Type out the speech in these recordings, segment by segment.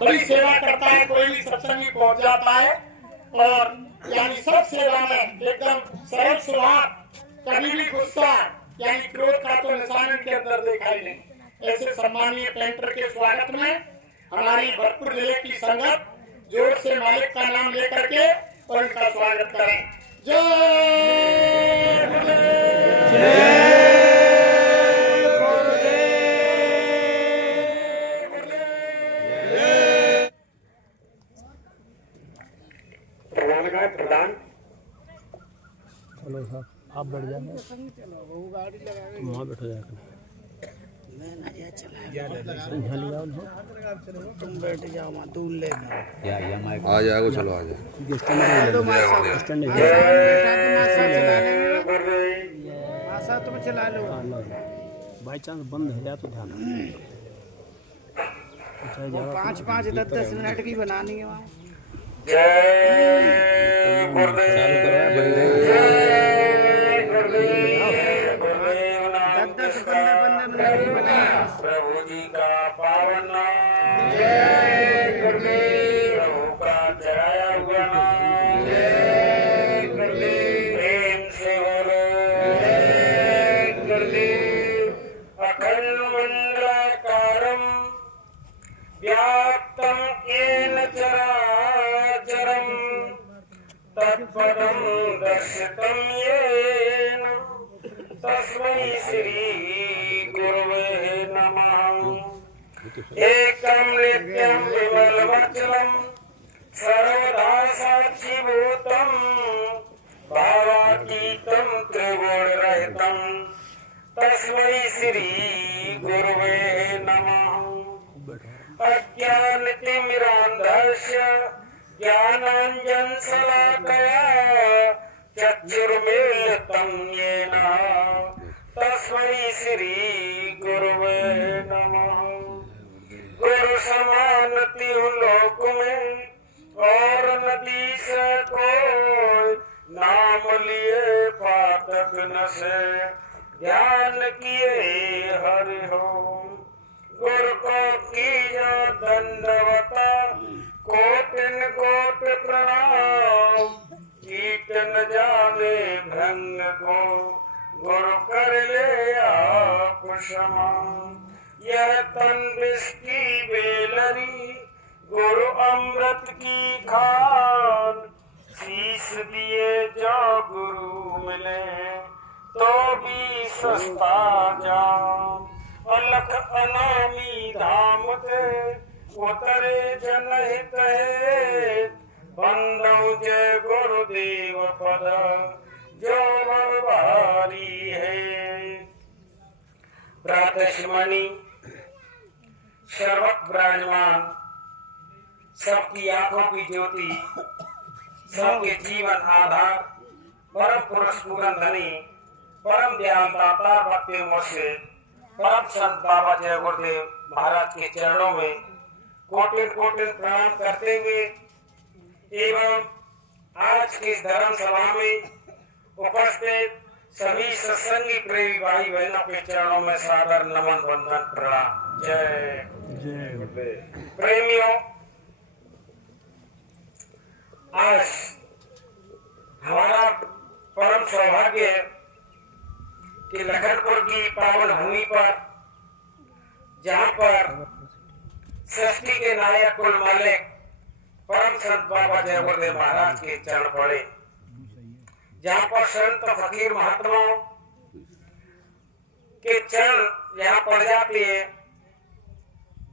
बड़ी सेवा करता है, कोई भी सत्संगी पहुंच जाता है और यानी सब सेवा में एकदम सरल स्वभाव, कभी भी गुस्सा यानी क्रोध का तो निशान इनके अंदर दिखाई नहीं। ऐसे सम्मानीय पेंटर के स्वागत में हमारी भरतपुर जिले की संगत जोर से मालिक का नाम लेकर के और इनका स्वागत करें। जय प्रधान। चलो साहब आप बैठ जाए, वहाँ बैठो जाकर तुम बैठ जाओ, वहाँ दूर ले आ जाएगा। चलो आ जाए। आशा तुम चला लो। बाई चांस बंद हो जाए तो ध्यान 5-5 10-10 मिनट की बनानी है वहाँ। जय गुरुदेव। 10-15 मिनट की बनानी। प्रभु जी का पावन नाम, जय गुरुदेव। प्रभु का चढ़ाया हुआ नाम, जय गुरुदेव। प्रेम से बोलो जय गुरुदेव। अखंड मंडलाकारं व्याप्तं येन चराचरं तत्पदं दर्शितं येन तस्मै श्री गुरुवे नमः। एकं नित्यं विमलमचलं सर्वदा साक्षीभूतं भावातीतं त्रिगुणरहितं तस्मै श्री गुरुवे नमः। अज्ञानतिमिरान्धस्य ज्ञानाञ्जनशलाकया चक्षुर्मीलितं येन तस्मै श्री गुरुवे नमः। गुरु समान तिहु लोक में और नदी से कोई, नाम लिए पातक नसे ध्यान किए हरि हो। गुरु को कीजो दंडवत कोटिन कोट प्रणाम, कीट न जाने भ्रंग को गुरु कर ले आप क्षमा। यह तन विष की बेलरी गुरु अमृत की खान, शीश दिए जो गुरु मिले तो भी सस्ता जान। अलख अनामी धाम के उतरे जनहित है, बंदौ जय गुरुदेव पद जो भगवारी है। प्रातस्मणि सर्वत्र विराजमान, सबकी आंखों की ज्योति, सबके जीवन आधार, परम पुरुष पूरन धनी, परम दयाल दाता भक्ति मुर्शिद, परम संत बाबा जय गुरुदेव महाराज के चरणों में कोटि कोटि प्रणाम करते हुए एवं आज की इस धर्म सभा में उपस्थित सभी सत्संगी प्रेमी भाई बहनों के चरणों में सादर नमन वंदन प्रणाम। जय गुरुदेव। प्रेमियों, आज हमारा परम सौभाग्य है कि लखनपुर की पावन भूमि पर, जहाँ पर सृष्टि के नायक कुल मालिक परम संत बाबा जय गुरुदेव महाराज के चरण पड़े, जहाँ पर संत फकीर महात्माओं के चरण यहाँ पड़ जाती है,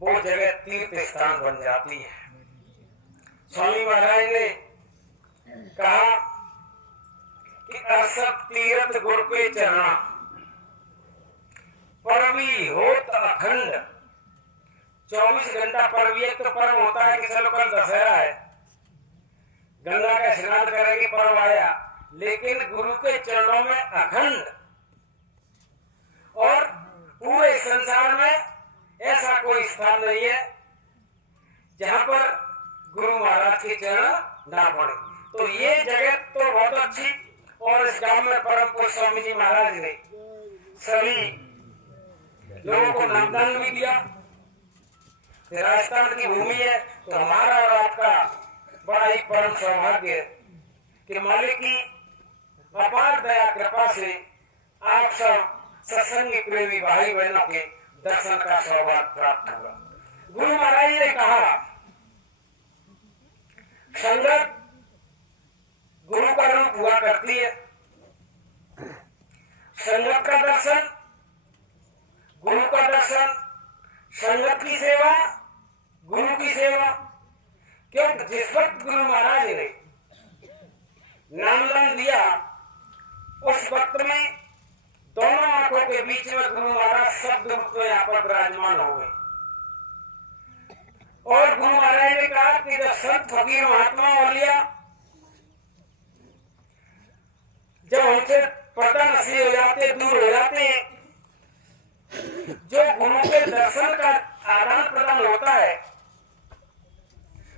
वो जगह तीर्थ स्थान बन जाती है। स्वामी महाराज ने कहा कि असत तीर्थ गुरु के चरणा, परवी होत अखंड। 24 घंटा परवी एक तो पर्व होता है कि चलो कल दशहरा है, गंगा का स्नान करेंगे, पर्व आया, लेकिन गुरु के चरणों में अखंड। और पूरे संसार में ऐसा कोई स्थान नहीं है जहाँ पर गुरु महाराज के चरण ना पड़े। तो ये जगह तो बहुत अच्छी, और इस गांव में परम पूज्य स्वामी जी महाराज ने सभी लोगों को नामदान भी दिया। राजस्थान की भूमि है, तो हमारा और आपका बड़ा ही परम सौभाग्य कि मालिक की अपार दया कृपा से आप सब सत्संगी प्रेमी भाई बहनों के दर्शन का सौभाग्य प्राप्त होगा। गुरु महाराज ने कहा, संगत गुरु का रूप हुआ करती है। संगत का दर्शन, गुरु का दर्शन, संगत की सेवा, गुरु की सेवा। क्योंकि जिस वक्त गुरु महाराज ने नामदान दिया, उस वक्त में दोनों आंखों के बीच में गुरु महाराज शब्द रूप में यहाँ पर विराजमान हो गए। और गुरु महाराज ने कहा कि जब संत फकीर महात्मा औलिया जब हमसे पर्दा नसी हो जाते, दूर हो जाते हैं, जो गुरु के दर्शन का आदान प्रदान होता है,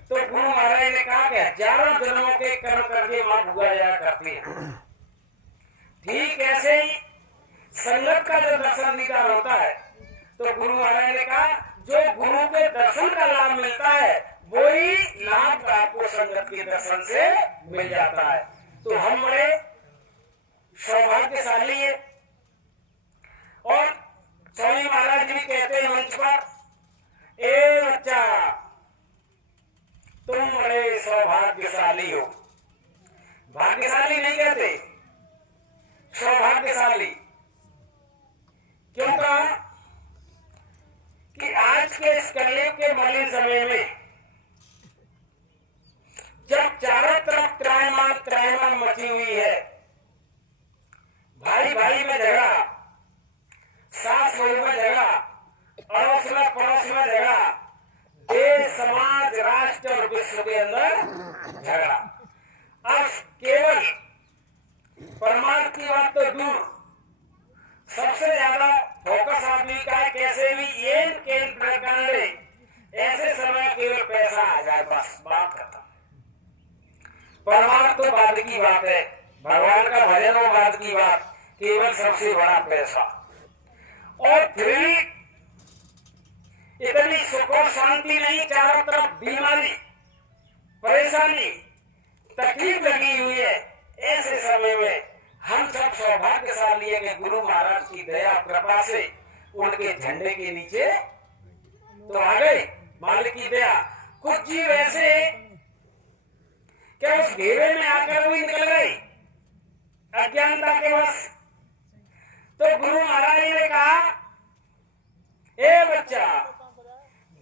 तो गुरु महाराज ने कहा कि हजारों जन्मों के कर्म करके मां भुगा जाया करते हैं। ठीक ऐसे ही संगत का जो दर्शन दीदार होता है, तो गुरु महाराज ने कहा जो गुरु के दर्शन का लाभ मिलता है, वही लाभ आपको संगत के दर्शन से मिल जाता है। तो हम बड़े सौभाग्यशाली है। और स्वामी महाराज जी कहते हैं मंच पर, ए बच्चा तुम बड़े सौभाग्यशाली हो। भाग्यशाली नहीं कहते, सौभाग्यशाली। क्यों कहा कि आज के इस कलयुग के मलिन समय में जब चारों तरफ त्राहिमाम मची हुई है, भाई भाई में झगड़ा, सास बहू में झगड़ा, अड़ोस में पड़ोस में झगड़ा, देश समाज राष्ट्र और विश्व के अंदर झगड़ा। अब केवल परमार्थ की बात तो दूर, सबसे ज्यादा फोकस आदमी का है कैसे भी ये प्रकार ऐसे समय केवल पैसा आ जाए, बस बात खत्म। परमार्थ तो बाद की बात है, भगवान का भजन हो बाद की बात, केवल सबसे बड़ा पैसा। और फिर भी इतनी सुख और शांति नहीं, चारों तरफ बीमारी, परेशानी, तकलीफ लगी हुई है। ऐसे समय में हम सब सौभाग्यशाली है कि गुरु महाराज की दया कृपा से उनके झंडे के नीचे तो आ गए। मालिक की दया। कुछ जीव ऐसे क्या उस घेरे में आकर भी निकल गई अज्ञानता के वश। तो गुरु महाराज ने कहा, ए बच्चा,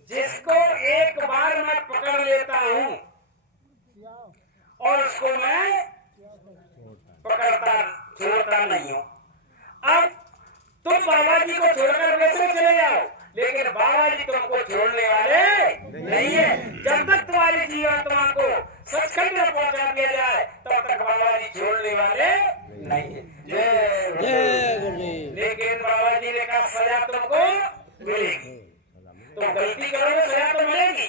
जिसको एक बार मैं पकड़ लेता हूं और उसको मैं पकड़ता छोड़ता नहीं हूं। अब तुम बाबा जी को छोड़कर वैसे चले जाओ, लेकिन बाबा जी तुमको छोड़ने वाले नहीं है। जब तक तुम्हारी जीवात्मा को सचखंड में पहुंचा दिया जाए, तब तक बाबा जी छोड़ने वाले नहीं है। लेकिन बाबा जी ने कहा सजा तुमको मिलेगी, तो गलती करोगे सजा तो मिलेगी।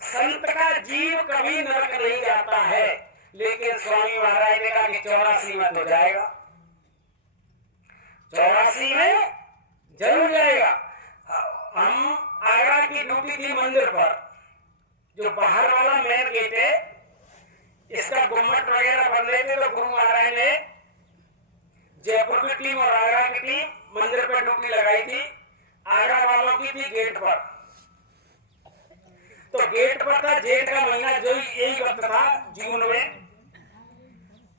संत का जीव कभी नरक नहीं जाता है, लेकिन स्वामी महाराज ने कहा कि 84 में तो जाएगा, 84 में जरूर जाएगा। हम आगरा की ड्यूटी थी मंदिर पर, जो बाहर वाला मेन गेट है, इसका गुम्मट वगैरह बन रहे थे, तो गुरु महाराज ने जयपुर की टीम और आगरा की टीम मंदिर पर ड्यूटी लगाई थी। आगरा वालों की थी गेट पर, तो गेट पर था जेठ का महीना, जो यही वक्त था जून में।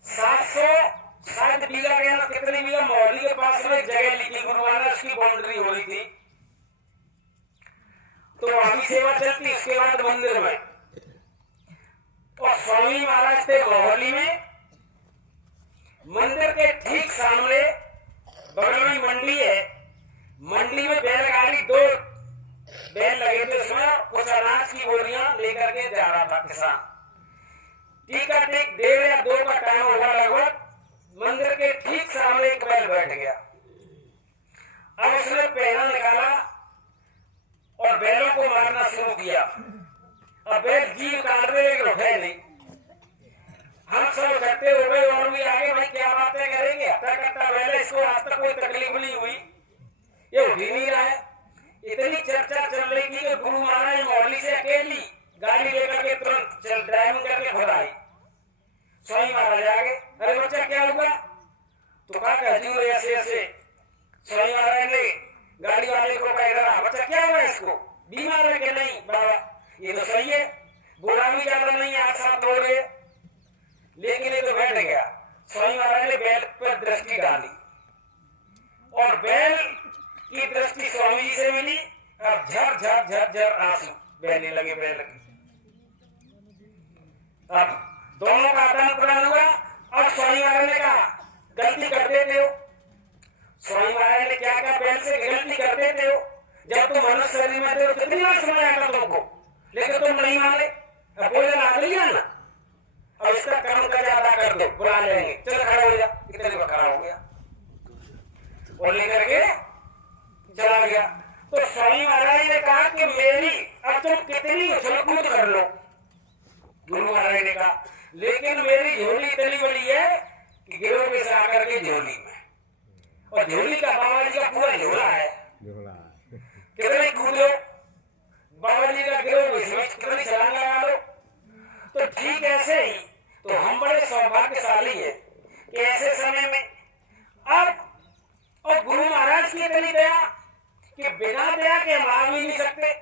760 बीघा के ना कितनी बीघा मोहल्ली के पास में जगह ली थी गुरु महाराज, उसकी बाउंड्री हो रही थी। तो अभी सेवा चलती, उसके बाद मंदिर में। और स्वामी महाराज थे मोहल्ली में। मंदिर के ठीक सामने बगल में मंडी है, मंडी में बैलगाड़ी 2 बैल लगे थे, उसमें कुछ अनाज की बोरियां लेकर के जा रहा था किसान। टीका ठीक 1:30 या 2 का टाइम होगा लगभग। मंदिर के ठीक सामने एक बैल बैठ गया। अब उसने पहना निकाला और बैलों को मारना शुरू किया। अब बैल जीव काट रहे, लेकिन उठे नहीं। हम सब इकट्ठे हो गए और भी आगे, भाई क्या बातें करेंगे, हत्या करता बैल, इसको आज तक कोई तकलीफ नहीं हुई, ये उठ ही नहीं रहा है, इतनी चर्चा चल रही थी कि गुरु महाराज मोहल्ली से अकेली गाड़ी लेकर के तुरंत चल ड्राइविंग करके खुद आई। स्वामी महाराज आ गए, अरे बच्चा क्या हुआ? तो कहा हजूर ऐसे ऐसे। स्वामी महाराज ने गाड़ी वाले को कह रहा, बच्चा क्या हुआ इसको? बीमार है कि नहीं? बाबा ये तो सही है, बुरा भी ज्यादा नहीं, 8-7 हो गए, लेकिन ये तो बैठ गया। स्वामी महाराज ने बैल पर दृष्टि डाली और बैल की दृष्टि स्वामी जी से मिली और झर झर झर झर आंसू बहने लगे बैल की। अब दोनों का आदान प्रदान हुआ और स्वामी महाराज ने कहा गलती कर देते हो। स्वामी महाराज ने क्या कहा बैल से? गलती कर देते हो, जब तुम मनुष्य शरीर में थे कितनी बार समझाया था तुमको, लेकिन तुम नहीं माने। अब भोजन आ गई है ना, अब इसका कर्म का ज्यादा कर दो, बुला लेंगे, चल खड़ा हो जा। इतने में खड़ा हो गया और लेकर के चला गया। तो स्वामी महाराज ने कहा कि मेरी अब तुम कितनी उछल कूद कर लो, गुरु महाराज ने कहा, लेकिन मेरी झोली इतनी बड़ी है कि गिरोगे से आकर के झोली में, और झोली का बाबा जी का पूरा झोला है, कितने कूद लो, बाबा जी का गिरोगे इसमें कितनी छलांग लगा लो। तो ठीक ऐसे ही तो हम बड़े सौभाग्यशाली है कि ऐसे समय में अब और गुरु महाराज की इतनी दया कि बिना दया के हम आ भी नहीं सकते।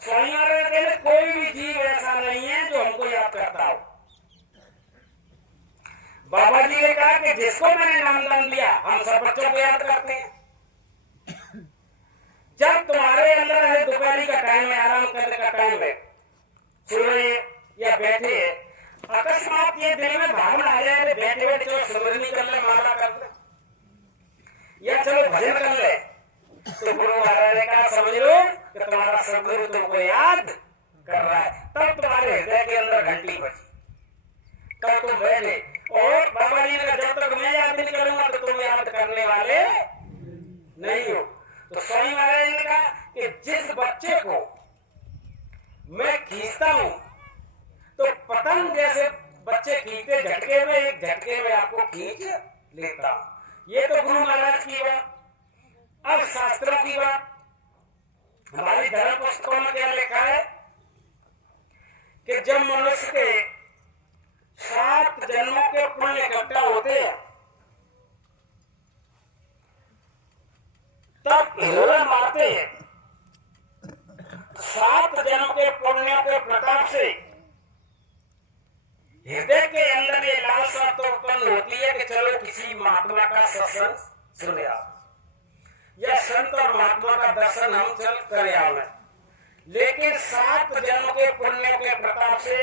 स्वामी महाराज कहते कोई भी जीव ऐसा नहीं है जो हमको याद करता हो। बाबा जी ने कहा कि जिसको मैंने नामदान दिया हम सब बच्चों को याद करते हैं। जब तुम्हारे अंदर है दोपहरी का टाइम है, आराम करने का टाइम है, सुन रहे या बैठे है, अकस्मात ये दिल में भावना आ जाए बैठे बैठे चलो सिमरनी कर ले, माला कर ले, या चलो भजन कर ले, तो गुरु महाराज ने कहा समझ लो कि तुम्हारा सदगुरु तुमको याद कर रहा है। तब तुम्हारे हृदय के अंदर घंटी बजी, तब तुम बैठे। और बाबा जी ने कहा जब तक मैं याद नहीं करूंगा तो तुम याद करने वाले नहीं हो। तो स्वामी महाराज ने कहा कि जिस बच्चे को मैं खींचता हूं तो पतंग जैसे बच्चे खींचते झटके में, एक झटके में आपको खींच लेता हूं। ये तो गुरु महाराज की बात। अब शास्त्रों की बात, हमारी धर्म पुस्तकों में क्या लिखा है कि जब मनुष्य के 7 जन्मों के पुण्य इकट्ठा होते हैं तब हिलोरा मारते हैं। 7 जन्म के पुण्य के प्रताप से हृदय के अंदर ये लालसा तो उत्पन्न होती है कि चलो किसी महात्मा का सत्संग सुने आओ, या संत और महात्मा का दर्शन हम चल करे आवे। लेकिन 7 जन्म के पुण्य के प्रताप से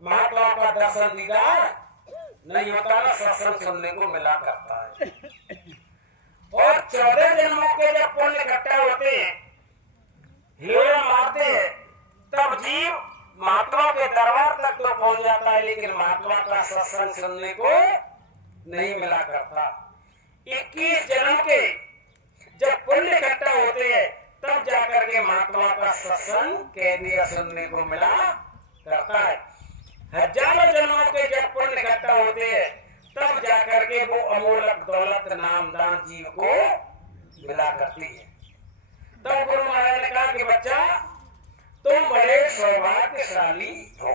महात्मा का दर्शन दीदार नहीं होता ना, सत्संग सुनने को मिला करता है। और 14 जन्मों के जब पुण्य इकट्ठा होते हैं, हिलोरा मारते हैं, तब जीव महात्मा के दरबार तक तो पहुंच जाता है, लेकिन महात्मा का सत्संग सुनने को नहीं मिला करता। 21 जन्म के जब पुण्य इकट्ठा होते हैं तब जाकर के महात्मा का सत्संग कहने सुनने को मिला करता है। हजारों जन्मों के जब पुण्य इकट्ठा होते हैं तब जाकर के वो अमोलक दौलत नामदान जीव को मिला करती है। तब गुरु महाराज ने कहा कि बच्चा तुम बड़े सौभाग्यशाली हो,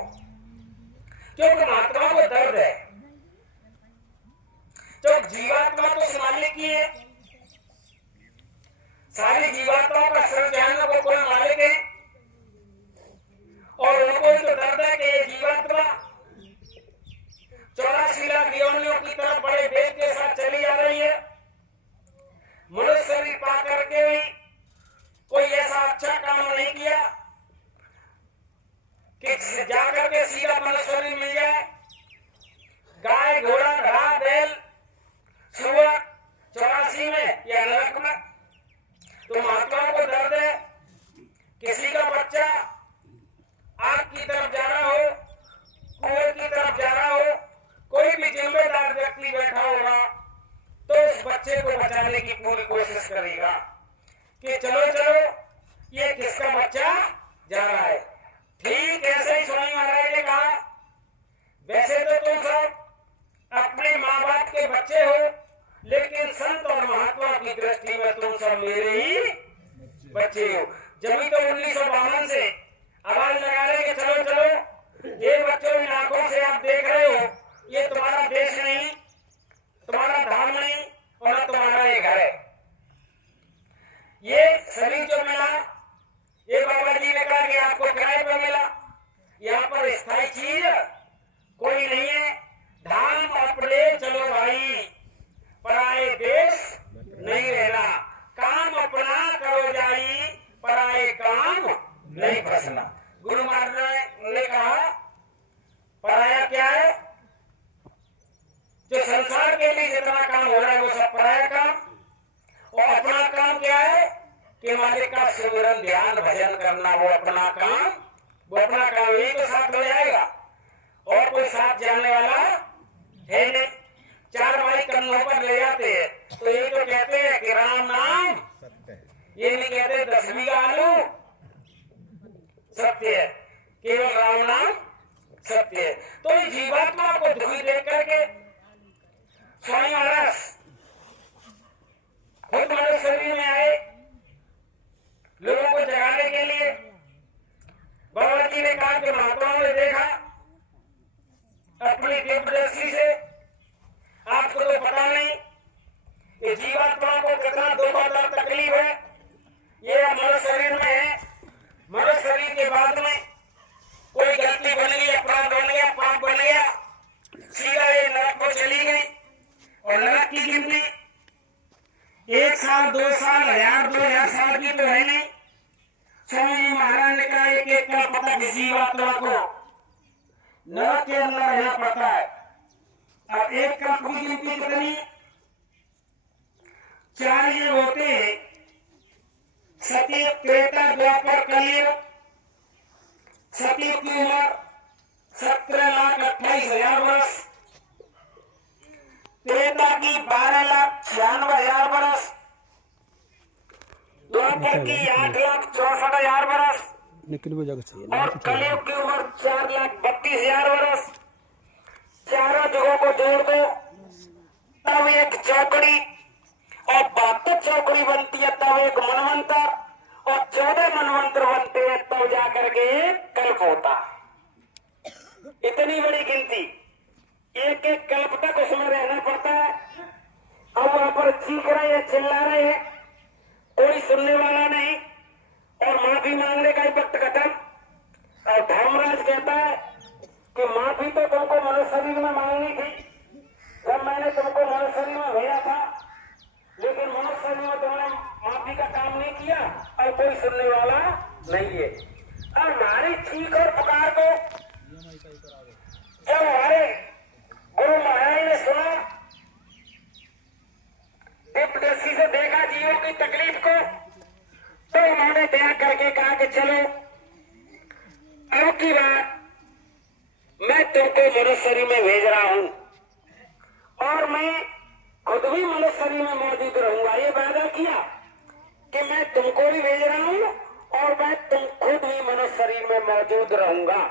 क्योंकि महात्मा को दर्द है। तो जीवात्मा तो उस मालिक की है, सारी जीवात्माओं का सिर जानने को कोई मालिक है, और उनको तो दर्द है कि ये जीवात्मा 84 लाख योनियों की तरफ बड़े वेग के साथ चली जा रही है। मनुष्य शरीर पा करके भी कोई ऐसा अच्छा काम नहीं किया कि जाकर के सीधा मनुष्य शरीर मिल जाए। गाय घोड़ा घड़ा बैल सुअर 84 में या नरक में। तो महात्माओं को दर्द है, किसी का बच्चा आग की तरफ जा रहा हो, कुएं की तरफ जा रहा हो, कोई भी जिम्मेदार व्यक्ति बैठा होगा तो उस बच्चे को बचाने की पूरी कोशिश करेगा कि चलो चलो ये किसका बच्चा जा रहा है। ठीक ऐसे ही स्वामी महाराज ने कहा वैसे तो तुम सब अपने माँ बाप के बच्चे हो, लेकिन संत और महात्मा की दृष्टि में तुम सब मेरे ही बच्चे हो। जब तो 1952 से आवाज लगा रहे कि चलो चलो, ये बच्चों इन आंखों से आप देख रहे हो, ये तुम्हारा देश नहीं, तुम्हारा धाम नहीं, और न तुम्हारा ये घर है। ये शरीर जो मिला, ये बाबा जी ने कहा कि आपको किराए पर मिला, यहाँ पर स्थायी चीज कोई नहीं है। धाम अपने चलो भाई, पराए देश नहीं रहना, काम अपना करो जाई, पराए काम नहीं फंसना। गुरु महाराज ने कहा पराया क्या है? जो संसार के लिए जितना काम हो रहा है वो सब पराया काम, और अपना काम क्या है कि मालिक का सिमरन ध्यान भजन करना, वो अपना काम, वो अपना काम यही तो साथ हो जाएगा, और कोई साथ जाने वाला है नहीं। चार भाई कंधों पर ले जाते हैं तो ये तो कहते हैं कि राम नाम, ये नहीं कहते 10 बीघा आलू सत्य है, केवल राम नाम सत्य है। तो इस जीवात्मा को दुखी देख करके स्वामी महाराज खुद मनुष्य शरीर में आए लोगों को जगाने के लिए। बाबा जी ने कहा कि महात्माओं ने देखा अपनी दिव्य दृष्टि से, आपको तो पता नहीं कि जीवात्मा को कितना दुख और तकलीफ है। ये मनुष्य शरीर में है, मनुष्य शरीर के बाद में कोई गलती बन गई, अपराध बन गया, पाप बन गया, सीधा ये नरक को चली गई। और नरक की गिनती 1 साल 2 साल 1000 2000 साल की तो है नहीं। स्वामी जी महाराज ने कहा एक एक का पता जीवात्मा को नरक के अंदर रहना पड़ता है। अब एक कल्प की गिनती कितनी? 4 युग होते हैं, सतयुग त्रेता द्वापर कलयुग। सतयुग की उम्र 17,28,000 वर्ष, त्रेता की 12,96,000 वर्ष, द्वापर की 8,64,000 वर्ष, और कलयुग की उम्र 4,32,000 वर्ष। चारों युगों को जोड़ दो तब एक चौकड़ी, और 72 चौकड़ी बनती है तब एक मनवंतर, और 14 मनवंतर बनते हैं तब जाकर के एक कल्प होता है। इतनी बड़ी गिनती, एक एक कल्प तक उसमें रहना पड़ता है। अब वहां पर चीख रहे हैं, चिल्ला रहे हैं, कोई सुनने वाला नहीं, और माफी मांगने का ही वक्त खत्म। और धर्मराज कहता है कि माफी तो तुमको मनुष्य शरीर में मांगनी थी, जब मैंने तुमको मनुष्य शरीर में भेजा था, लेकिन मनुष्य शरीर में तुमने माफी का काम नहीं किया, और कोई सुनने वाला नहीं है। अब हमारी चीख और पुकार को जब हमारे गुरु महाराज ने सुना, दिव्य दृष्टि से देखा जीवों की तकलीफ को, तो उन्होंने दया करके कहा कि चलो अब की बात मैं तुमको मनुष्य शरीर में भेज रहा हूं, और मैं खुद भी मनुष्य शरीर में मौजूद रहूंगा। ये वादा किया कि मैं तुमको भी भेज रहा हूं, और मैं तुम खुद भी मनुष्य शरीर में मौजूद रहूंगा।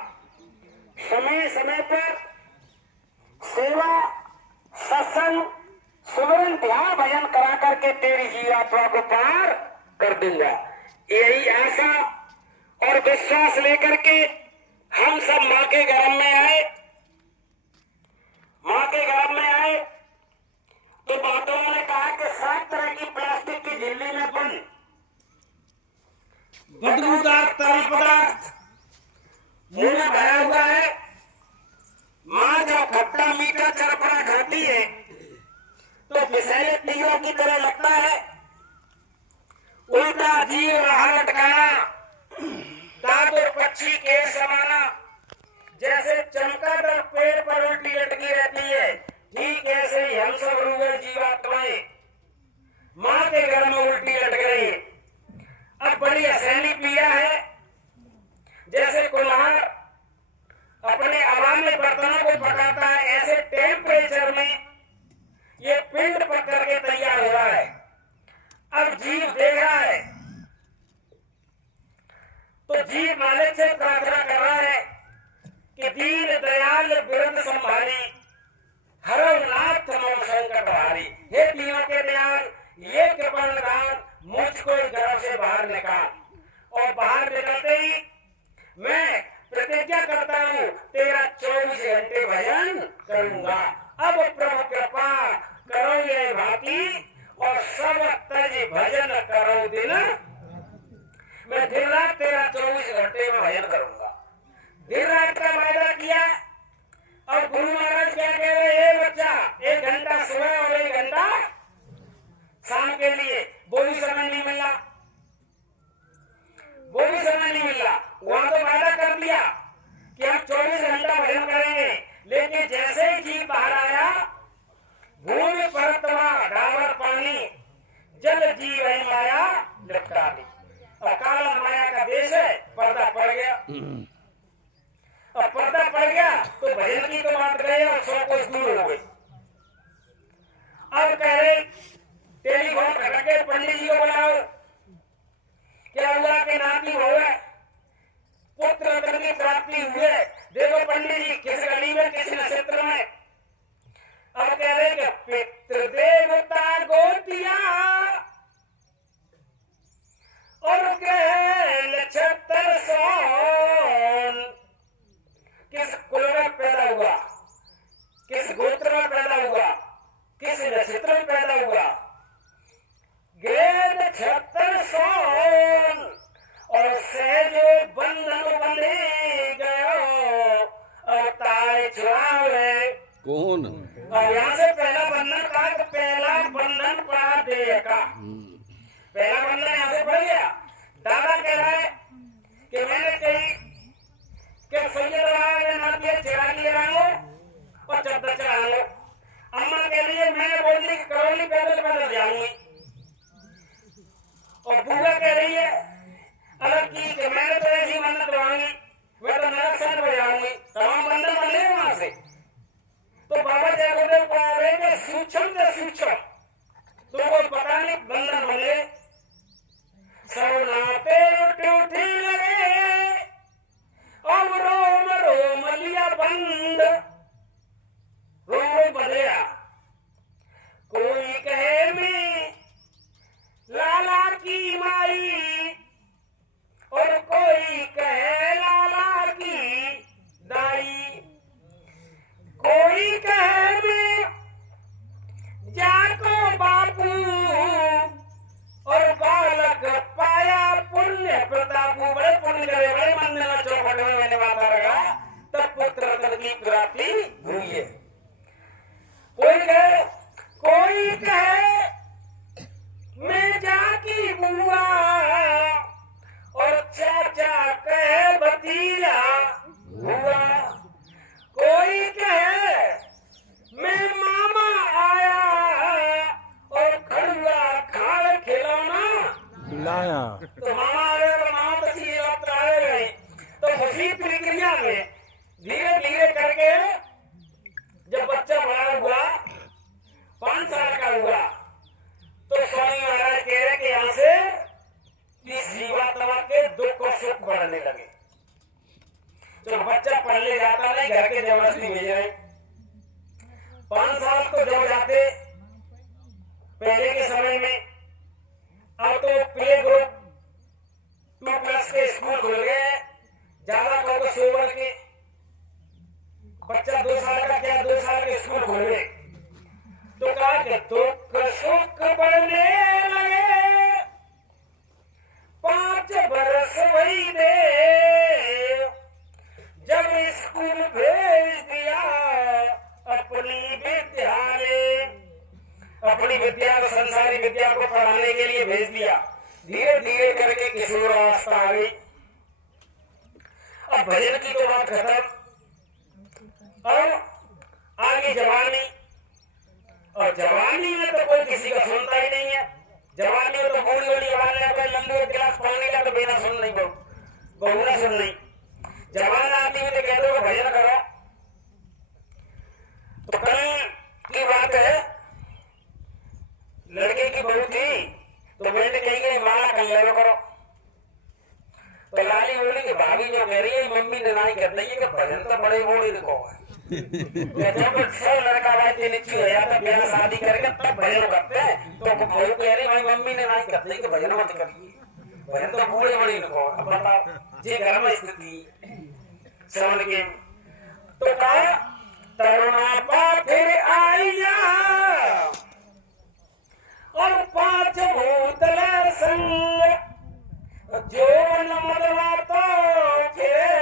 समय समय पर सेवा, सत्संग, सुमरन, ध्यान, भजन करा करके तेरी जीवात्मा को पार कर दूंगा। यही आशा और विश्वास लेकर के हम सब माँ के गर्भ में आए। माँ के गर्भ में आए तो डॉक्टरों ने कहा कि 7 तरह की प्लास्टिक की झिल्ली में बंद बदबूदार तरल पदार्थ मुंह में भरा हुआ है। माँ जब खट्टा मीठा चरपड़ा खाती है तो विषैले तीरों की तरह लगता है। उल्टा जीव रहा लटकाना, दांत और पक्षी के समाना, जैसे चमगादड़ पेड़ पर उल्टी लटकी रहती है, ठीक ऐसे ही हम सब रूहे जीवात्माएं माँ के घर में उल्टी लटक रही है। अब बड़ी असहनी पीड़ा है, जैसे कुल्हाड़ अपने अवाम्य बर्तनों को पकाता है, ऐसे टेम्परेचर में ये पिंड पकड़ के तैयार हो रहा है। अब जीव देख रहा है तो जीव मालिक से प्रार्थना कर रहा है कि दीन दयाल बिरद संभारी, हरो नाथ मम संकट हारी। हे तीनों के दयाल, ये कृपा निधान, मुझको इस घर से बाहर निकाल, और बाहर निकलते ही मैं प्रतिज्ञा करता हूँ तेरा 24 घंटे भजन करूंगा। अब प्रभु कृपा करो ये भांति, और सब तज भजन करो दिन, मैं दिन रात तेरा 24 घंटे में भजन करूंगा। दिन रात का वायदा किया। और गुरु महाराज क्या कह रहे हैं, बच्चा 1 घंटा सुबह और 1 घंटा शाम के लिए, वो भी समय नहीं मिला, वो भी समय नहीं मिला। वहां तो वायदा कर दिया कि हम 24 घंटा भजन करेंगे, लेकिन जैसे ही जीव बाहर आया, भूमि परतवा डाबर पानी, जल जीव माया लिपटा दी। और काला माया का देश है, पर्दा पड़ गया। और पर्दा पड़ गया तो भजन की तो बात गई और 100 कोस दूर हो गई। अब कह रहे टेलीफोन करके पंडित जी को बुलाओ, क्या हुआ कि नाती हो गए, पुत्र रत्न की प्राप्ति हुए, देखो पंडित जी किस गली में किस नक्षत्र में। अब कह रहे कि पितृ देवता गोतिया और नक्षत्र सोन, किस कुल में पैदा हुआ, किस गोत्र में पैदा हुआ, किस नक्षत्र में पैदा हुआ, गेद नक्षत्र सोन, और सहजो बंधन बंधे गयो, और तारे छुड़ावे कौन? और यहाँ से पहला बंधन का, पहला बंधन पड़ा देह का, पहला बंधन यहाँ से पड़ गया। दादा कह रहा है कि मैंने कही कि सैयद नाती चेहरा लिए रहो और चद्दर चढ़ा लो। अम्मा कह रही है मैंने बोल दी करौली पैदल पैदल जाऊंगी, और बुआ कह रही है अलग की कि मैंने तो ऐसी मन्नत रहांगी, मैं तो नरक सर बजाऊंगी। तमाम बंधन बने वहां से। तो बाबा जयगुरुदेव कह रहे कि सूक्ष्म से सूक्ष्म तुमको पता नहीं बंधन बने, सब नाते उठी लगे, और रोम रोम लिया बंद, रोम बदलिया। कोई कहे मैं लाला की माई, और कोई कहे लाला की दाई, कोई कहे मैं जाको बापू, और बालक पाया पुण्य प्रतापू। बड़े पुण्य करे, बड़े मंदिर में चौपट में मैंने बात रखा, तब पुत्र रत्न की प्राप्ति हुई है। कोई कहे मैं जाकी बुआ, और चाचा कहे भतीजा हुआ, कोई कहे मैं मामा आया, और खड़ुआ खाड़ खिलौना लाया। तो मामा आ गए, तो मामा तो सीधे रात आ गए। तो उसी प्रक्रिया में धीरे धीरे करके जब बच्चा बड़ा हुआ, 5 साल का हुआ, तो स्वामी महाराज कह रहे कि यहाँ से इस जीवात्मा के दुख और सुख बढ़ने लगे। तो बच्चा पढ़ने जाता नहीं, घर के जबरदस्ती भेज रहे। 5 साल को जब जाते पहले के समय में, अब तो प्ले ग्रुप 2+ के स्कूल खुल गए, ज्यादा कहो 100 वर्ग के बच्चा 2 साल का, क्या 2 साल के स्कूल खुल गए। तो कहा कि दुख सुख बढ़ने लगे, 5 बरस वही दे, जब स्कूल भेज दिया अपनी विद्यालय, अपनी विद्या को, संसारी विद्या को पढ़ाने के लिए भेज दिया। धीरे धीरे करके किशोरावस्था आ गई। अब भजन की तो बात खत्म, और आगे जवानी, और जवानी में तो कोई किसी का सुनता ही नहीं है। जवानी में तो बूढ़ी बड़ी आवाज है, लंबी गिलास पानी का तो बिना सुन नहीं, बहू ना सुन नहीं। जवान आदमी में तो कहते हो भजन करो। तो कल की बात है, लड़के की बहू थी, तो मैंने कही गई माला कल्याण करो। तो लाली बोली कि भाभी जो कह रही है मम्मी ने नहीं कर रही है कि भजन तो बड़े बोले देखो। जब सब लड़का भाई तेरे की हो जाता ब्याह शादी करके तब भजन करते हैं। तो भाई कह रहे भाई मम्मी ने नहीं करते कि भजन मत करिए, भजन तो बूढ़े बड़ी नको। अब बताओ जे घर में स्थिति समझ के तो कहा तरुणापा फिर आइया और पांच भूतल संग जो न मदला तो फिरे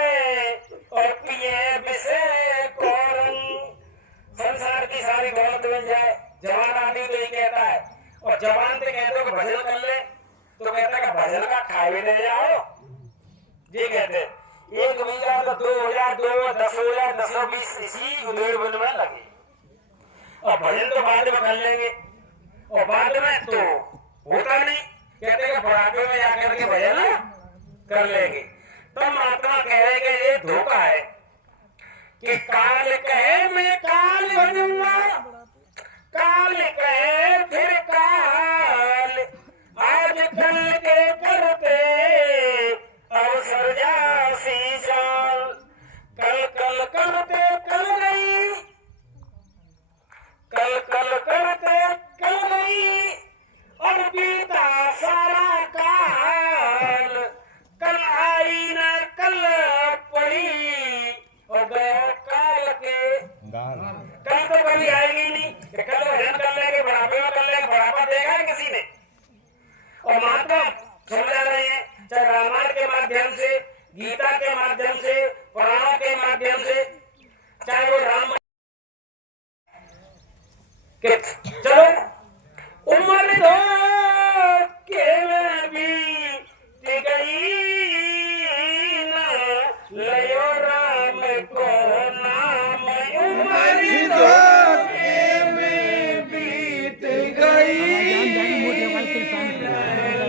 और पिए विषय कोरन। संसार की सारी दौलत मिल जाए, जवान आदमी तो ये कहता है, और जवान से कहते हो कि भजन कर ले तो कहता है कि भजन का खाए ले जाओ। ये कहते हैं 1 बीघा तो 2 हो जाए, 2 10 हो जाए, 10 20 इसी उधेड़ में लगे। और भजन तो बाद में कर लेंगे, और बाद में तो होता नहीं, कहते हैं बुढ़ापे में जाकर के भजन कर लेंगे। तब महात्मा कह रहे कि ये धोखा है कि काल कहे मैं काल बनूंगा, काल कहे फिर काल, आज कल के करते अवसर जासी साल। कल कल करते कल गई, कल कल करते कल गई, और बीता सारा काल। कल आई न कल पड़ी, और गया काल के कल तो कभी आएगी नहीं। कल भजन कर लेंगे, बुढ़ापे में कर लेंगे, बुढ़ापा देगा किसी ने। और महात्मा समझा रहे हैं, चाहे रामायण के माध्यम से, गीता के माध्यम से, पुराणों के माध्यम से, चाहे वो राम के चलो उम्र दो के में भी गई ना, लयो राम को नाम। उम्र दो के में बीत गई,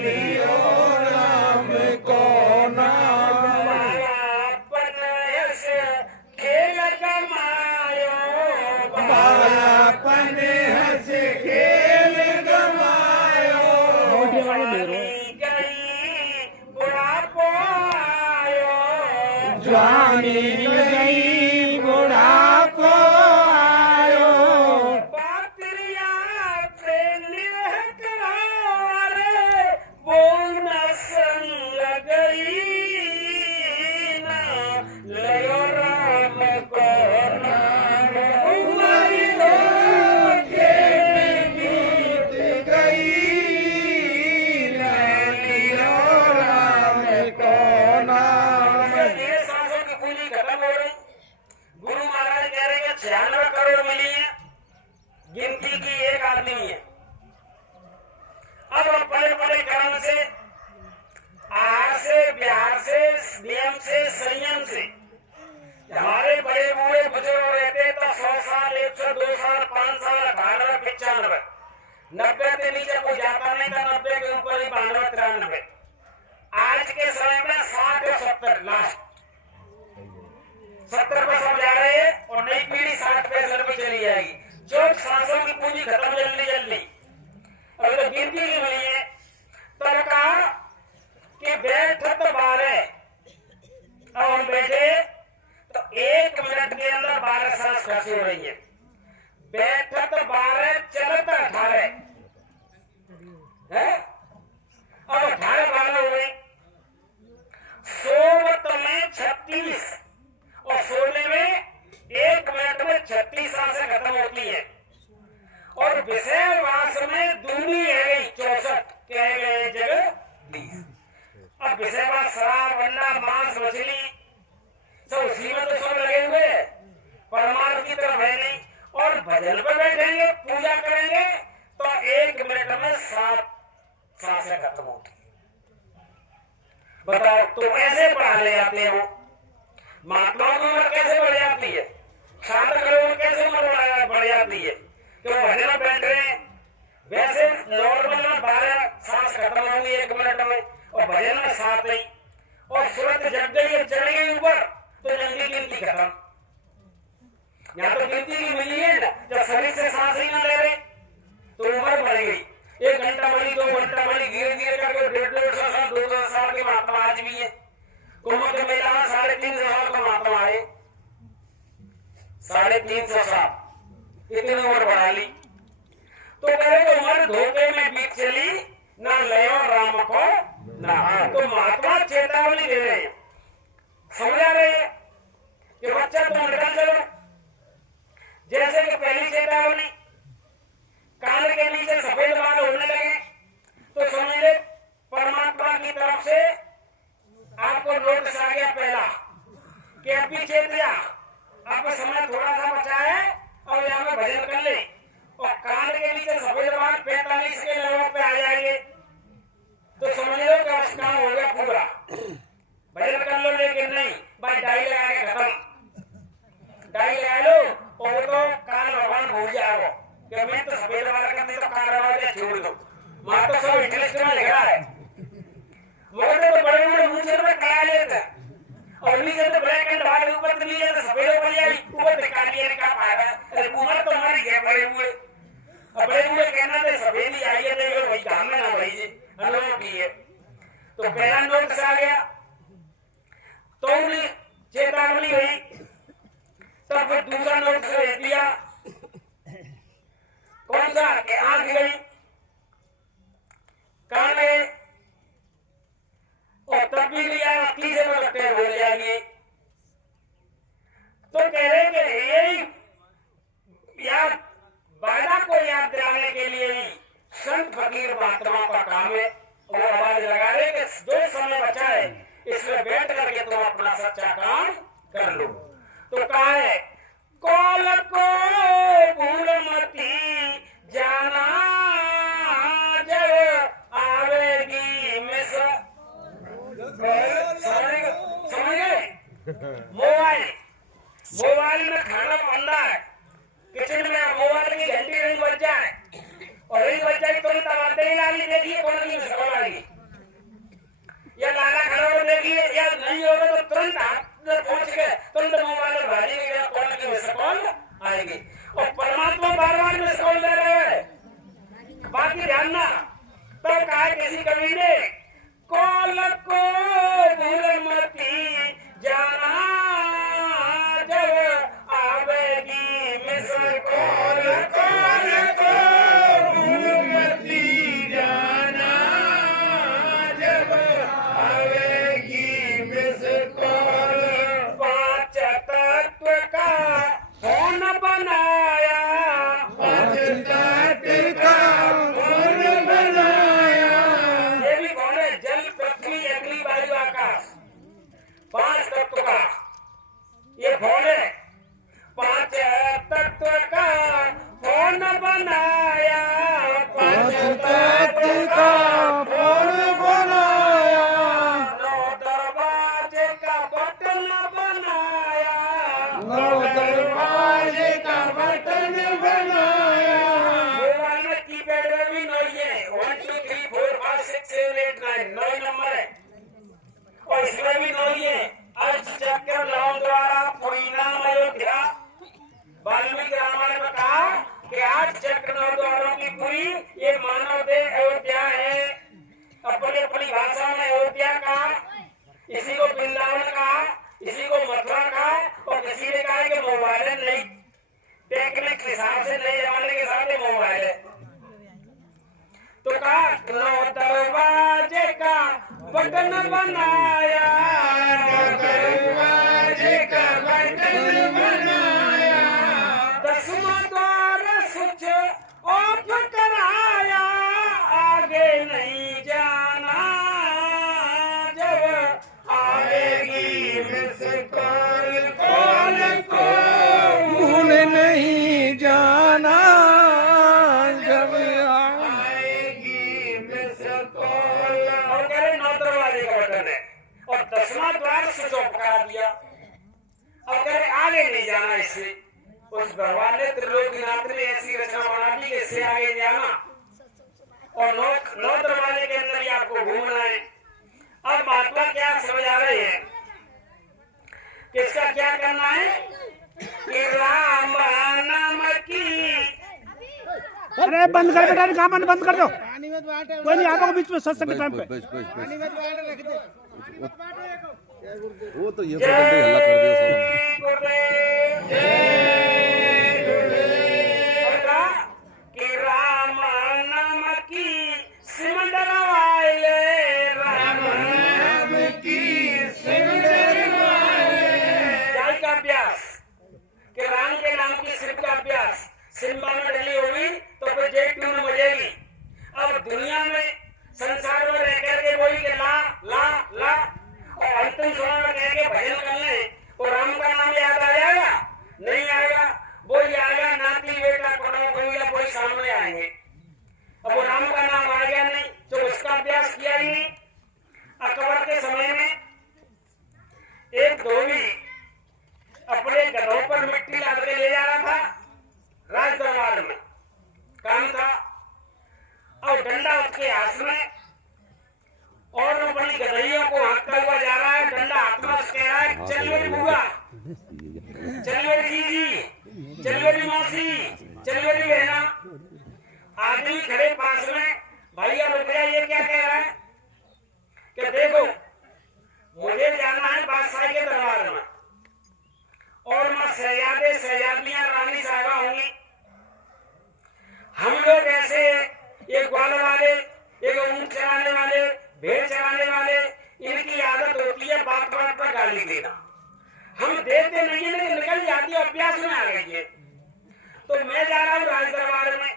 लयो राम को नाम। बालापन हंस खेल गमायो, बालापन हंस खेल गमायो, गई बुढ़ापो आयो, जवानी गई बुढ़ापो आयो। पात्रिया से निह करारे, बोल न संग गई ना, लयो राम को नाम। उमर दो के बीत गई, लयो राम को नाम। ये सांसों की पूंजी खत्म हो रही। गुरु महाराज कह रहे हैं 96 करोड़ मिली है, गिनती की एक आदमी है। अब बड़े बड़े कर्म से, आहार से, विहार से, नियम से, संयम से हमारे बड़े बूढ़े बुजुर्ग रहते तो 100 साल, 102 साल, 5 साल, 98, 95, 90 के नीचे कोई जाता नहीं था, 90 के ऊपर ही 92, 93। आज के समय में 60 और 70 लास्ट, 70 पर सब जा रहे हैं, और नई पीढ़ी 60-65 पे चली जाएगी। जो सांसों की पूंजी खत्म जल्दी जल्दी, अगर तो गिनती की मिली है। तब कहा कि बैठत 12, अब हम बैठे तो 1 मिनट के अंदर 12 सांस खर्च हो रही है। बैठत 12, चलत 18 है, अब 18 हो गई। सोवत में 36, और सोने में 1 मिनट में 36 सांसें खत्म होती है। और विषय वास में दूनी है गई 64, कह गए जगह 20। अब विषय वास शराब, अंडा, मांस, मछली सब उसी में तो सब लगे हुए हैं, परमार्थ की तरफ है नहीं। और भजन पर बैठेंगे, पूजा करेंगे तो 1 मिनट में 7 सांसें खत्म होती है। बताओ तुम ऐसे पढ़ा ले जाते हो, महात्माओं की उम्र कैसे बढ़ जाती है, 7 करोड़ कैसे उम्र बढ़ जाती है, क्यों भजन में बैठ रहे हैं। वैसे नॉर्मल में 12 सांस खत्म होंगी 1 मिनट में, और भजन में 7 ही। और सूरत जग गई, चढ़ गई ऊपर, तो जल्दी गिनती खत्म। यहाँ तो गिनती की मिली है ना, जब शरीर से सांस ही ना ले रहे तो उम्र बढ़ गई। 1 घंटा बड़ी, 2 घंटा बड़ी, धीरे धीरे करके 150 साल, 200 साल के महात्मा आज भी है। कुंभ के मेला में 350 साल का महात्मा आए, 350 साल इतनी उम्र बढ़ा ली। तो कहे तो उम्र धोखे में बीत चली, ना लयो राम को ना। तो महात्मा चेतावनी दे रहे हैं, समझा रहे हैं कि बच्चा तुम निकल चलो। जैसे कि पहली चेतावनी, कान के नीचे सफेद बाल होने लगे तो समझ ले परमात्मा की तरफ से आपको नोटिस आ गया पहला कि अभी चेत जा, आपका समय थोड़ा सा बचा है और यहाँ पे भजन कर ले। और कान के नीचे सफेद बाल 45 के लेवल पे आ जाएंगे तो समझ लो कि आज काम हो गया पूरा, भजन कर लो। लेकिन नहीं भाई, डाई लगा के खत्म, डाई लगा लो और वो तो कान भगवान भूल जाओ कि मैं तो सफेद बाल करते तो कान रवा छोड़ दो। माँ तो सब इंटरेस्ट में लिखा है, मगर तो बड़े बड़े मुंह से करा लेते और नीचे तो ब्लैक एंड व्हाइट, ऊपर तो नीचे तो सफेद हो जाएगी, ऊपर तो काली है का फायदा। अरे उम्र तो हमारी है बड़े बूढ़े, अब बड़े बूढ़े कहना तो सफेद ही आई है, नहीं वही काम में ना भाई जी अनुभव की है। तो पहला नोटिस आ गया तो उन्हें चेतावनी हुई, तब फिर दूसरा नोटिस भेज दिया। कौन सा कि आंख गई, कान गए और तब भी लिया, तीसरे में लगते हो जाएगी। तो कह रहे कि यही याद वायदा को याद दिलाने के लिए ही संत फकीर महात्मा का काम है। और आवाज लगा रहे कि जो समय बचा है इसमें बैठ करके तुम अपना सच्चा काम कर लो। तो कहा है कौल को भूल मती जाना, जब आवेगी मिस। समझ गए? मोबाइल में खाना बंदा है, किचन में मोबाइल की घंटी नहीं बज जाए और नहीं बज जाए तो तबाते ही लाली देखिए कौन की मिस कॉल आएगी, या लाला खड़ा हो देखिए, या नहीं होगा तो तुरंत हाथ पहुंच के तुरंत मोबाइल में भारी गया कौन की मिस कॉल आएगी। और परमात्मा बार बार मिस कॉल दे रहे हैं। बाकी ध्यान ना, तो कहा किसी कवि ने कॉल को भूल मती जाना, जब आवेगी मिस कॉल। कॉल को भूल मती जाना, जब आवेगी मिस कॉल। पांच तत्व का कौन बनाया, पांच तत्व का कौन बनाया। ये भी कौन है? जल पृथ्वी अग्नि वायु आकाश, पांच तत्व का ये कौन है? पांच तत्व का कौन बनाया, पांच तत्व का कौन बनाया। नौ दरवाजे का बटन बनाया, नौ दरवाजे का बटन बनाया। मोबाइल में कीपैड में भी नौ ही है, 1 2 3 4 5 6 7 8 9 9 नंबर है और इसमें भी नौ ही है। अर्थ चक्र नौ द्वारा कोई नाम अयोध्या। वाल्मीकि रामायण में कहा कि 8 चक्र 9 द्वारों की पूरी ये मानव देह अयोध्या है। अपनी अपनी भाषा में अयोध्या कहा, इसी को वृंदावन कहा, इसी को मथुरा कहा और किसी ने कहा कि मोबाइल नहीं, टेक्निक के हिसाब से नहीं, जमाने के हिसाब से मोबाइल है। तो कहा 9 दरवाजे का बटन बनाया, 9 दरवाजे का बटन बनाया। 10वां द्वार स्विच ऑफ कराया, आगे नहीं जाना, जब आएगी मिस कॉल। कॉल को भूल नहीं जाना, जब आएगी मिस कॉल। और कह रहे 9 दरवाजे का बटन है और 10वां द्वार स्विच ऑफ करा दिया और कह रहे आगे नहीं जाना इससे। उस भगवान ने त्रिलोकीनाथ ने ऐसी रचना बना दी कि इससे आगे जाना और 9 दरवाजे के अंदर ही आपको घूमना है। अब महात्मा क्या समझ आ रहे हैं कि इसका क्या करना है कि राम नाम की। अरे बंद कर बेटा, काम बंद कर दो, पानी में बांटे, कोई नहीं आपको बीच में सत्संग के टाइम पे। पानी में बांटे रख दे। वो तो ये हल्ला कर दिया सब। जय गुरुदेव। दुनिया में संसार में रह करके बोली कि ला ला ला, और अंतिम समय में कह के भजन कर ले तो राम का नाम याद आ जाएगा? नहीं आएगा। वो आएगा नाती बेटा कोई कोई सामने आएंगे। अब वो राम का नाम आ गया नहीं तो उसका अभ्यास किया ही नहीं। अकबर के समय में एक धोबी अपने गधों पर मिट्टी लाद के ले जा रहा था, राज दरबार में काम था, और डंडा उसके हाथ में, और वो बड़ी गधइयों को हाँकता हुआ जा रहा है। डंडा हाथ में कह रहा है चल मेरी बुआ, चल मेरी जीजी, चल मेरी मौसी, चल मेरी बहना। आदमी खड़े पास में, भैया रुपया ये क्या कह रहा है कि देखो मुझे जाना है बादशाह के दरबार में, और मैं शहजादे शहजादियां रानी साहिबा होंगी। हम लोग ऐसे ये ग्वाल वाले, ये ऊंट चलाने वाले, भेड़ चलाने वाले, इनकी आदत होती है बात बात पर गाली देना। हम देते नहीं है लेकिन निकल जाती है, अभ्यास में आ गई है। तो मैं जा रहा हूँ राज दरबार में,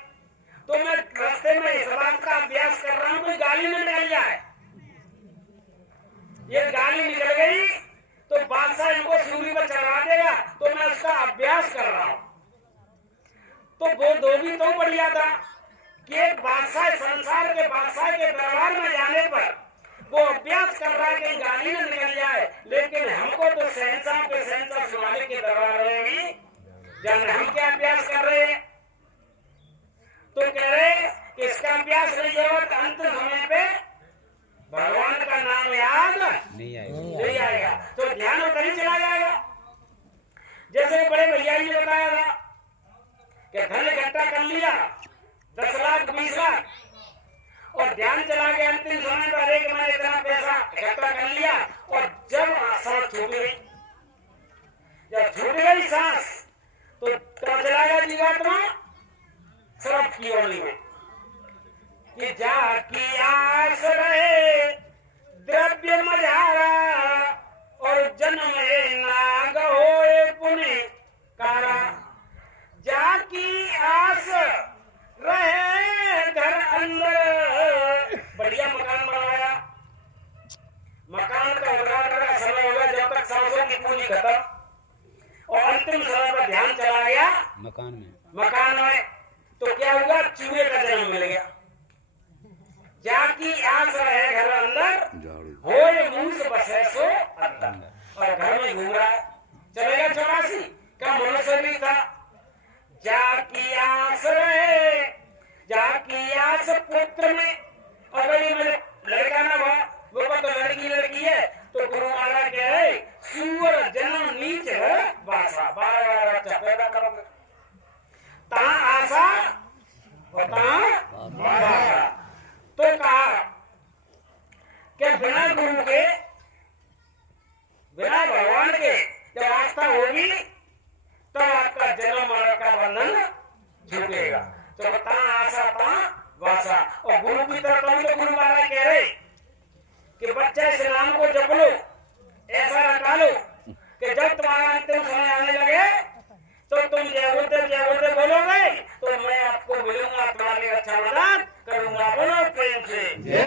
तो मैं रास्ते में इस बात का अभ्यास कर रहा हूँ कोई गाली में निकल जाए। ये गाली निकल गई तो बादशाह इनको सूली पर चढ़ा देगा, तो मैं उसका अभ्यास कर रहा हूँ। तो वो धोबी तो बढ़िया था कि एक बादशाह, संसार के बादशाह के दरबार में जाने पर वो अभ्यास कर रहा है कि गाली न निकल जाए, लेकिन हमको तो शहंशाह के शहंशाह सुनाने के दरबार में भी जाना। हम क्या अभ्यास कर रहे हैं? तो कह रहे कि इसका अभ्यास नहीं जरूरत, अंत समय पे भगवान का नाम याद नहीं आएगा तो ध्यान उधर ही चला जाएगा। जैसे बड़े भैया ने बताया था कि धन इकट्ठा कर लिया 10 लाख 20 लाख, और ध्यान चला गया अंतिम समय पर एक मैंने इतना पैसा इकट्ठा कर लिया, और जब सांस छूट गई, जब छूट गई सांस तो कब चला गया जीवात्मा? सर्प की ओली में कि जाकी आस रहे द्रव्य मझारा, और जन्म नाग होए पुण्य कारा। जाकी आस रहे घर अंदर, बढ़िया मकान बनवाया, मकान का उद्घाटन का समय होगा जब तक सांसों की पूंजी खत्म, और अंतिम समय पर ध्यान चला गया मकान में, तो क्या हुआ? चूहे का जन्म मिल गया। जाकी आस रहे घर अंदर, होए मूस बसे सो अंदर, और घर में घूम रहा है। चलेगा 84 का मनुष्य भी था। जाकी आस रहे, जाकी आस पुत्र में, अगर ये मेरे लड़का ना हुआ, वो तो लड़की है, तो गुरु महाराज कह रहे सूअर जन्म नीच है बासा, 12 बच्चा पैदा करोगे ता आशा और तो कहा कि बिना गुरु के, बिना भगवान के जब आस्था होगी तब आपका जन्म मरण का बंधन छूटेगा। तो ता आशा ता वासा, और गुरु की तरफ तो गुरु महाराज कह रहे कि बच्चे इस नाम को जप लो, ऐसा रटा लो कि जब तुम्हारा अंतिम समय आने लगे तो तुम जय बोलते बोलोगे तो मैं आपको मिलूंगा, तुम्हारे अच्छा मदद करूंगा। बोलो प्रेम से।